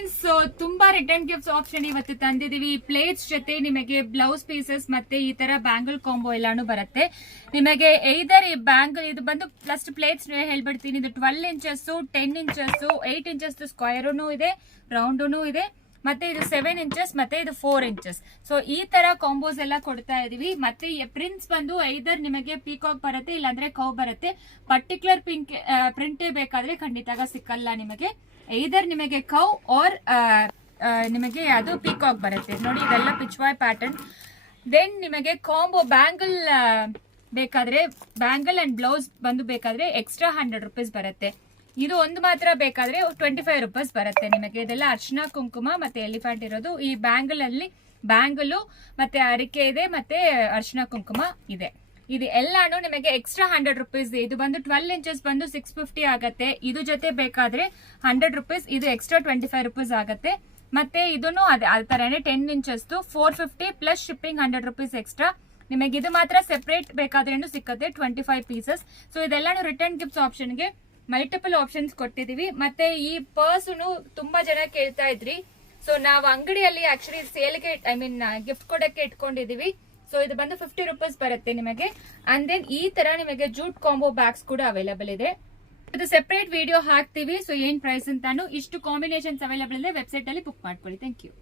Friends, ತುಂಬಾ return gifts option ಇವತ್ತು ತಂದಿದೀವಿ. Plates ಜೊತೆ ನಿಮಗೆ ಬ್ಲೌಸ್ ಪೀಸಸ್ ಮತ್ತೆ ಈ ತರ ಬ್ಯಾಂಗಲ್ ಕಾಂಬೋ ಎಲ್ಲಾನು ಬರುತ್ತೆ. ನಿಮಗೆ ಐದರ್ ಈ ಬ್ಯಾಂಗಲ್ ಇದು ಬಂದು ಫಸ್ಟ್ ಪ್ಲೇಟ್ಸ್ ಹೇಳ್ಬಿಡ್ತೀನಿ. ಇದು 12 ಇಂಚಸ್, 10 ಇಂಚಸ್, 8 ಇಂಚಸ್ ಸ್ಕ್ವೇರ್ ಇದೆ, ರೌಂಡ್ ಇದೆ, ಮತ್ತೆ ಇದು 7 ಇಂಚಸ್ ಮತ್ತೆ ಇದು 4 ಇಂಚಸ್. ಸೊ ಈ ತರ ಕಾಂಬೋಸ್ ಎಲ್ಲ ಕೊಡ್ತಾ ಇದೀವಿ. ಮತ್ತೆ ಪ್ರಿಂಟ್ಸ್ ಬಂದು ಐದರ್ ನಿಮಗೆ ಪೀಕಾಕ್ ಬರುತ್ತೆ, ಇಲ್ಲಾಂದ್ರೆ ಕೌ ಬರುತ್ತೆ. ಪರ್ಟಿಕ್ಯುಲರ್ ಪ್ರಿಂಟ್ ಬೇಕಾದ್ರೆ ಖಂಡಿತ ಸಿಕ್ಕಲ್ಲ ನಿಮಗೆ. ಐದರ್ ನಿಮಗೆ ಕೌ ಆರ್ ನಿಮಗೆ ಅದು ಪೀಕಾಕ್ ಬರುತ್ತೆ ನೋಡಿ. ಇದೆಲ್ಲ ಪಿಚ್ವಾಯ್ ಪ್ಯಾಟರ್ನ್. ದೆನ್ ನಿಮಗೆ ಕಾಂಬೋ ಬ್ಯಾಂಗಲ್ ಬೇಕಾದ್ರೆ, ಬ್ಯಾಂಗಲ್ ಅಂಡ್ ಬ್ಲೌಸ್ ಬಂದು ಬೇಕಾದ್ರೆ ಎಕ್ಸ್ಟ್ರಾ 100 ರೂಪೀಸ್ ಬರುತ್ತೆ. ಇದು ಒಂದು ಮಾತ್ರ ಬೇಕಾದ್ರೆ 25 ರೂಪೀಸ್ ಬರುತ್ತೆ ನಿಮಗೆ. ಇದೆಲ್ಲ ಅರ್ಶಿನ ಕುಂಕುಮ ಮತ್ತೆ ಎಲಿಫೆಂಟ್ ಇರೋದು. ಈ ಬ್ಯಾಂಗಲ್ ಅಲ್ಲಿ ಬ್ಯಾಂಗಲ್ ಮತ್ತೆ ಅರಿಕೆ ಇದೆ, ಮತ್ತೆ ಅರ್ಶಿನ ಕುಂಕುಮ ಇದೆ. ಇದು ಎಲ್ಲಾನು ನಿಮಗೆ ಎಕ್ಸ್ಟ್ರಾ 100 ರೂಪೀಸ್. ಇದು ಬಂದು 12 ಇಂಚಸ್ ಬಂದು 650 ಆಗತ್ತೆ. ಇದು ಜೊತೆ ಬೇಕಾದ್ರೆ 100 ರೂಪೀಸ್, ಇದು ಎಕ್ಸ್ಟ್ರಾ 25 ರೂಪೀಸ್ ಆಗತ್ತೆ. ಮತ್ತೆ ಇದನ್ನು ಅದೇ ತರನೇ 10 inches 450 plus shipping 100 rupees extra. ನಿಮಗೆ ಇದು ಮಾತ್ರ ಸೆಪರೇಟ್ ಬೇಕಾದ್ರೇನು ಸಿಕ್ಕತ್ತೆ 25 ಪೀಸಸ್. ಸೊ ಇದೆಲ್ಲಾನು ರಿಟರ್ನ್ ಗಿಫ್ಟ್ಸ್ ಆಪ್ಷನ್ಗೆ ಮಲ್ಟಿಪಲ್ ಆಪ್ಷನ್ಸ್ ಕೊಟ್ಟಿದೀವಿ. ಮತ್ತೆ ಈ ಪರ್ಸ್ ತುಂಬಾ ಜನ ಕೇಳ್ತಾ ಇದ್ರಿ. ಸೊ ನಾವು ಅಂಗಡಿಯಲ್ಲಿ ಆಕ್ಚುಲಿ ಸೇಲ್ಗೆ ಗಿಫ್ಟ್ ಕೊಡಕ್ಕೆ ಇಟ್ಕೊಂಡಿದೀವಿ. ಸೊ ಇದು ಬಂದು 50 ರೂಪೀಸ್ ಬರುತ್ತೆ ನಿಮಗೆ. ಅಂಡ್ ದೆನ್ ಈ ತರ ನಿಮಗೆ ಜೂಟ್ ಕಾಂಬೋ ಬ್ಯಾಗ್ಸ್ ಕೂಡ ಅವೈಲೇಬಲ್ ಇದೆ. ಇದು ಸೆಪರೇಟ್ ವಿಡಿಯೋ ಹಾಕ್ತಿವಿ. ಸೊ ಏನ್ ಪ್ರೈಸ್ ಅಂತಾನು ಇಷ್ಟು ಕಾಂಬಿನೇಷನ್ಸ್ ಅವೈಲೇಬಲ್ ಇದೆ. ವೆಬ್ಸೈಟ್ ಅಲ್ಲಿ ಬುಕ್ ಮಾಡ್ಕೊಳ್ಳಿ. Thank you.